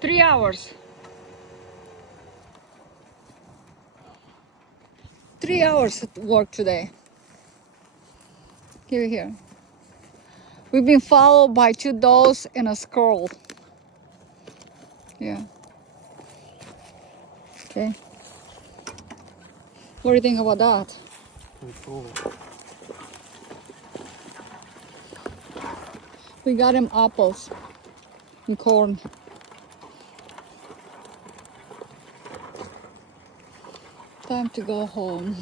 3 hours. 3 hours at work today. Here. We've been followed by 2 dogs and a squirrel. Yeah. Okay. What do you think about that? Pretty cool. We got him apples and corn. Time to go home.